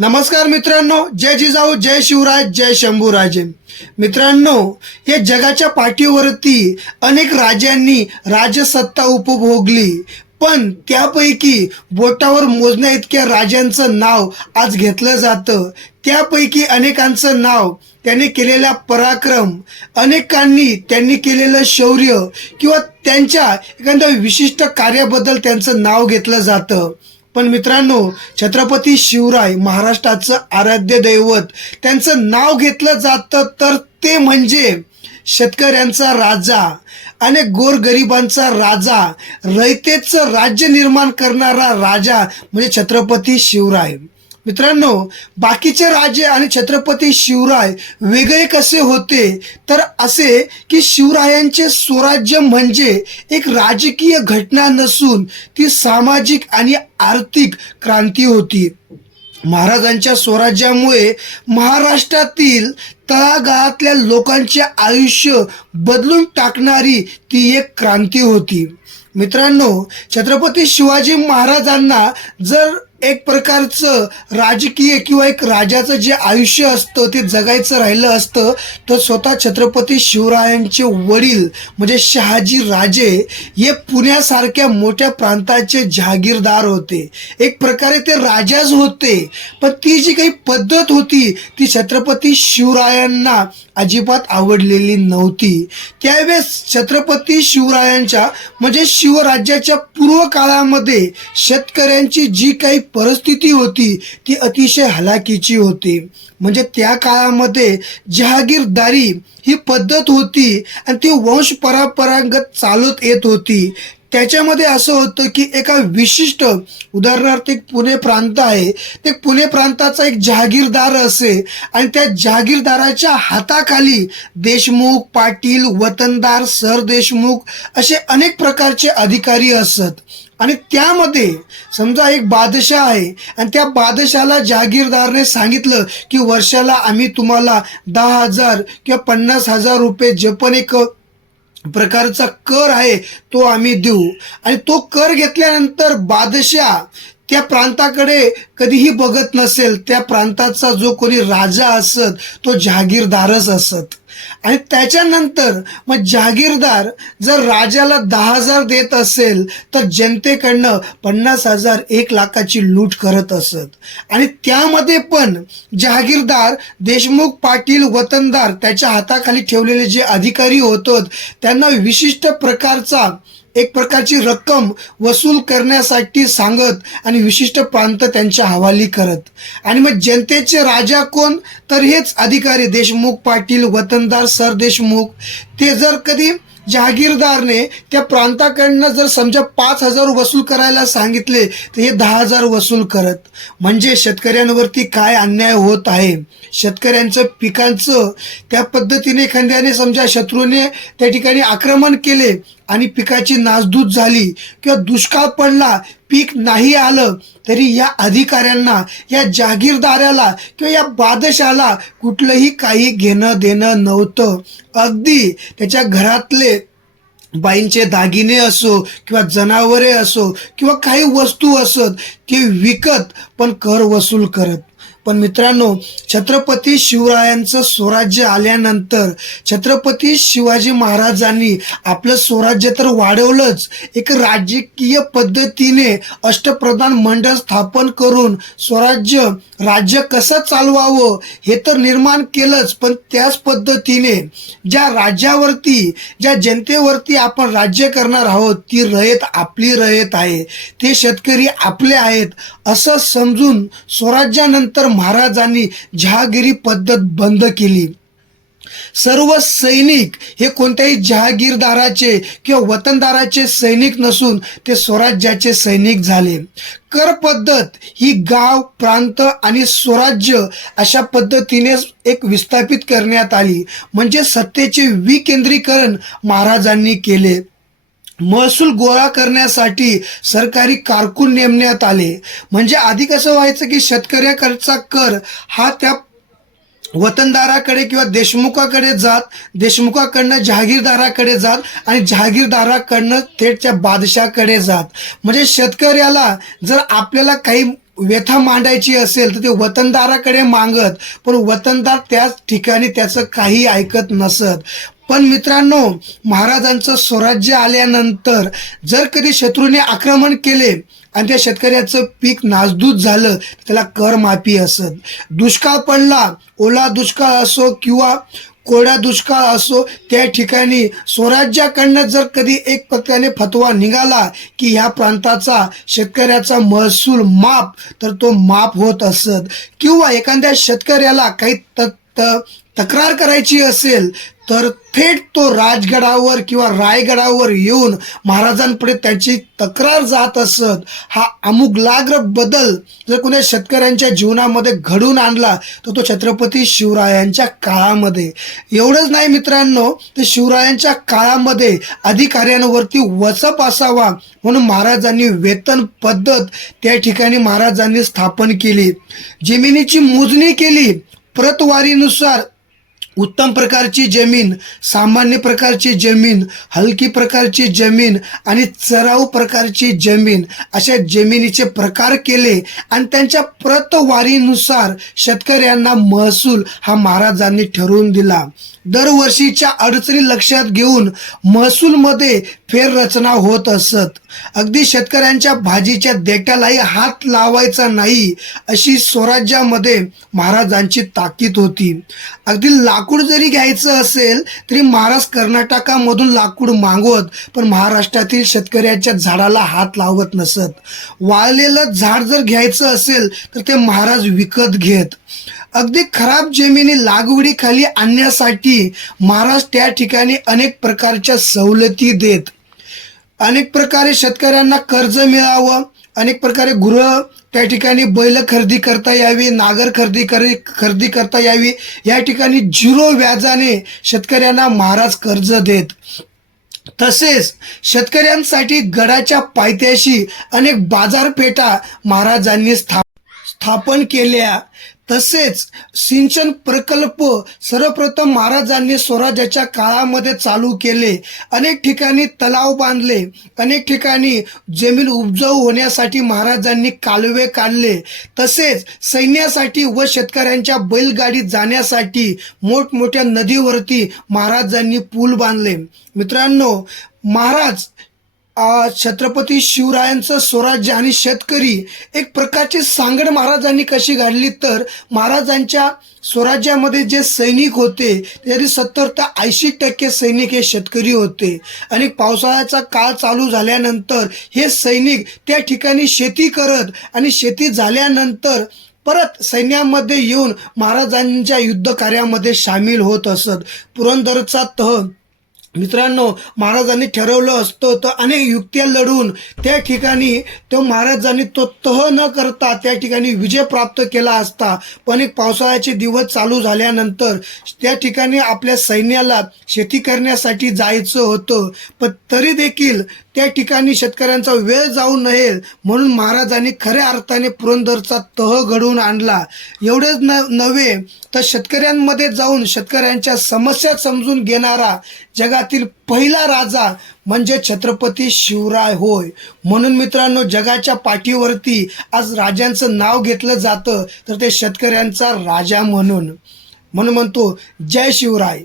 नमस्कार मित्रांनो, जय जिजाऊ, जय शिवराज, जय शंभूराजे. मित्रांनो, या जगाच्या पाठीवरती अनेक राजांनी राजसत्ता उपभोगली, पण त्यापैकी बोटावर मोजण्या इतक्या राजांचं नाव आज घेतलं जातं. त्यापैकी अनेकांचं नाव, त्यांनी केलेला पराक्रम, अनेकांनी त्यांनी केलेलं शौर्य किंवा त्यांच्या एखाद्या विशिष्ट कार्याबद्दल त्यांचं नाव घेतलं जातं. पण मित्रांनो, छत्रपती शिवराय महाराष्ट्राचं आराध्य दैवत, त्यांचं नाव घेतलं जातं तर ते म्हणजे शेतकऱ्यांचा राजा, अनेक गोरगरिबांचा राजा, रयतेचं राज्य निर्माण करणारा राजा म्हणजे छत्रपती शिवराय. मित्रांनो, बाकीचे राजे आणि छत्रपती शिवराय वेगळे कसे होते तर असे की शिवरायांचे स्वराज्य म्हणजे एक राजकीय घटना नसून ती सामाजिक आणि आर्थिक क्रांती होती. महाराजांच्या स्वराज्यामुळे महाराष्ट्रातील तळागाळातल्या लोकांचे आयुष्य बदलून टाकणारी ती एक क्रांती होती. मित्रांनो, छत्रपती शिवाजी महाराजांना जर एक प्रकारचं राजकीय किंवा एक राजाचं जे आयुष्य असतं ते जगायचं राहिलं असतं तर स्वतः छत्रपती शिवरायांचे वडील म्हणजे शहाजी राजे हे पुण्यासारख्या मोठ्या प्रांताचे जहागीरदार होते. एक प्रकारे ते राजाच होते, पण ती जी काही पद्धत होती ती छत्रपती शिवरायांना अजिबात आवडलेली नव्हती. त्यावेळेस छत्रपती शिवरायांच्या म्हणजे शिवराज्याच्या पूर्व काळामध्ये शेतकऱ्यांची जी काही परिस्थिती होती ती अतिशय हलाखीची होती. म्हणजे त्या काळामध्ये जहागीरदारी ही पद्धत होती आणि ती वंश परंपरागत चालत येत होती. त्याच्यामध्ये असं होतं की एका विशिष्ट, उदाहरणार्थ एक पुणे प्रांत आहे, ते पुणे प्रांताचा एक जहागीरदार असे आणि त्या जहागीरदाराच्या हाताखाली देशमुख, पाटील, वतनदार, सरदेशमुख असे अनेक प्रकारचे अधिकारी असत. आणि त्यामध्ये समजा एक बादशाह आहे आणि त्या बादशाहला जहागीरदारने सांगितलं की वर्षाला आम्ही तुम्हाला 10,000 किंवा 50,000 रुपये जे पण एक प्रकारचा कर आहे तो आम्ही देऊ. आणि तो कर घेतल्यानंतर बादशाह त्या प्रांताकडे कधीही बघत नसेल. त्या प्रांताचा जो कोणी राजा असत तो जहागीरदारच असत. आणि त्याच्यानंतर मग जहागीरदार जर राजाला 10,000 देत असेल तर जनतेकडनं 50,000 1,00,000ची लूट करत असत. आणि त्यामध्ये पण जहागीरदार, देशमुख, पाटील, वतनदार त्याच्या हाताखाली ठेवलेले जे अधिकारी होते त्यांना विशिष्ट प्रकारचा एक प्रकारची रक्कम वसूल करण्यासाठी सांगत आणि विशिष्ट प्रांत त्यांच्या हवाली करत. आणि मग जनतेचे राजा कोण तर हेच अधिकारी, देशमुख, पाटील, वतनदार, सरदेशमुख. ते जर कधी जहागीरदारने त्या प्रांताकडनं जर समजा 5,000 वसूल करायला सांगितले तर हे 10,000 वसूल करत. म्हणजे शेतकऱ्यांवरती काय अन्याय होत आहे. शेतकऱ्यांचं पिकांचं त्या पद्धतीने एखाद्याने समजा शत्रूने त्या ठिकाणी आक्रमण केले आणि पिकाची नासधूस झाली किंवा दुष्काळ पडला, पीक नाही आलं, तरी या अधिकाऱ्यांना, या जहागीरदाराला किंवा या बादशाला कुठलंही काही घेणं देणं नव्हतं. अगदी त्याच्या घरातले बाईंचे दागिने असो किंवा जनावरे असो किंवा काही वस्तू असत ते विकत पण कर वसूल करत. पण मित्रांनो, छत्रपती शिवरायांचं स्वराज्य आल्यानंतर छत्रपती शिवाजी महाराजांनी आपलं स्वराज्य तर वाढवलंच, एक राजकीय पद्धतीने अष्टप्रधान मंडळ स्थापन करून स्वराज्य राज्य कसं चालवावं हे तर निर्माण केलंच. पण त्याच पद्धतीने ज्या राज्यावरती, ज्या जनतेवरती आपण राज्य करणार आहोत ती रयत आपली रयत आहे, ते शेतकरी आपले आहेत असं समजून स्वराज्यानंतर महाराजांनी जहागिरी पद्धत बंद केली. सर्व सैनिक हे कोणत्याही जहागीरदाराचे किंवा वतनदाराचे सैनिक नसून ते स्वराज्याचे सैनिक झाले. कर पद्धत ही गाव, प्रांत आणि स्वराज्य अशा पद्धतीने एक विस्थापित करण्यात आली. म्हणजे सत्तेचे विकेंद्रीकरण महाराजांनी केले. महसूल गोळा करण्यासाठी सरकारी कारकून नेमण्यात आले. म्हणजे आधी कसं व्हायचं की शेतकऱ्याकडचा कर हा त्या वतनदाराकडे किंवा देशमुखाकडे जात, देशमुखाकडनं जहागीरदाराकडे जात आणि जहागीरदाराकडनं थेट त्या बादशाहकडे जात. म्हणजे शेतकऱ्याला जर आपल्याला काही व्यथा मांडायची असेल तर ते वतनदाराकडे मागत, पण वतनदार त्याच ठिकाणी त्याचं काही ऐकत नसत. पण मित्रांनो, महाराजांचं स्वराज्य आल्यानंतर जर कधी शत्रूने आक्रमण केले आणि त्या शेतकऱ्याचं पीक नासधूस झालं, त्याला कर माफी असत. दुष्काळ पडला, ओला दुष्काळ असो किंवा कोरडा दुष्काळ असो, त्या ठिकाणी स्वराज्याकडनं जर कधी एक प्रकारे फतवा निघाला की ह्या प्रांताचा शेतकऱ्याचा महसूल माफ, तर तो माफ होत असत. किंवा एखाद्या शेतकऱ्याला काही तक्रार करायची असेल तर थेट तो राजगडावर किंवा रायगडावर येऊन महाराजांपुढे त्याची तक्रार जात असत. हा आमूलाग्र बदल जर कोणी शेतकऱ्यांच्या जीवनामध्ये घडून आणला तर तो छत्रपती शिवरायांच्या काळामध्ये. एवढंच नाही मित्रांनो, तर शिवरायांच्या काळामध्ये अधिकाऱ्यांवरती वचप असावा म्हणून महाराजांनी वेतन पद्धत त्या ठिकाणी महाराजांनी स्थापन केली. जमिनीची मोजणी केली. प्रतवारीनुसार उत्तम प्रकारची जमीन, सामान्य प्रकारची जमीन, हलकी प्रकारची जमीन आणि चराऊ प्रकारची जमीन, अशा जमिनीचे प्रकार केले आणि त्यांच्या प्रतवारीनुसार शेतकऱ्यांना महसूल हा महाराजांनी ठरवून दिला. दरवर्षीच्या अडचणी लक्षात घेऊन महसूलमध्ये फेररचना होत असत. अगदी शेतकऱ्यांच्या भाजीच्या देठालाही हात लावायचा नाही अशी स्वराज्यामध्ये महाराजांची ताकीद होती. अगदी लाकूड जरी घ्यायचं असेल तरी महाराज कर्नाटकामधून लाकूड मागवत, पण महाराष्ट्रातील शेतकऱ्याच्या झाडाला हात लावत नसत. वाळलेलं झाड जर घ्यायचं असेल तर ते महाराज विकत घेत. अगदी खराब जमिनी लागवडीखाली आणण्यासाठी महाराज त्या ठिकाणी अनेक प्रकारच्या सवलती देत. अनेक प्रकारे शेतकऱ्यांना कर्ज मिळावं, अनेक प्रकारे गुरं त्या ठिकाणी बैल खरेदी करता यावी, नागर खरेदी करता यावी, या ठिकाणी 0 व्याजाने शेतकऱ्यांना महाराज कर्ज देत. तसेच शेतकऱ्यांसाठी गडाच्या पायथ्याशी अनेक बाजारपेठा महाराजांनी स्थापन केल्या. तसेच सिंचन प्रकल्प सर्वप्रथम महाराजांनी स्वराज्याच्या काळामध्ये चालू केले. अनेक ठिकाणी तलाव बांधले, अनेक ठिकाणी जमीन उपजाऊ होण्यासाठी महाराजांनी कालवे काढले. तसेच सैन्यासाठी व शेतकऱ्यांच्या बैलगाडी जाण्यासाठी मोठमोठ्या नदीवरती महाराजांनी पूल बांधले. मित्रांनो, महाराज छत्रपती शिवरायांचं स्वराज्य आणि शेतकरी एक प्रकारची सांगड महाराजांनी कशी घातली, तर महाराजांच्या स्वराज्यामध्ये जे सैनिक होते त्यातील 70 ते 80% सैनिक हे शेतकरी होते. आणि पावसाळ्याचा काळ चालू झाल्यानंतर हे सैनिक त्या ठिकाणी शेती करत आणि शेती झाल्यानंतर परत सैन्यामध्ये येऊन महाराजांच्या युद्ध कार्यामध्ये सामील होत असत. पुरंदरचा तह मित्रांनो महाराजांनी ठरवलं असतं तर अनेक युक्त्या लढून त्या ठिकाणी महाराजांनी तो तह न करता त्या ठिकाणी विजय प्राप्त केला असता. पण एक पावसाळ्याचे दिवस चालू झाल्यानंतर त्या ठिकाणी आपल्या सैन्याला शेती करण्यासाठी जायचं होतं, पण तरी देखील त्या ठिकाणी शेतकऱ्यांचा वेळ जाऊ नये म्हणून महाराजांनी खऱ्या अर्थाने पुरंदरचा तह घडवून आणला. एवढेच नव्हे तर शेतकऱ्यांमध्ये जाऊन शेतकऱ्यांच्या समस्या समजून घेणारा जगातील पहिला राजा म्हणजे छत्रपती शिवराय होय. म्हणून मित्रांनो, जगाच्या पाठीवरती आज राजांचं नाव घेतलं जातं तर ते शेतकऱ्यांचा राजा म्हणून म्हणतो जय शिवराय.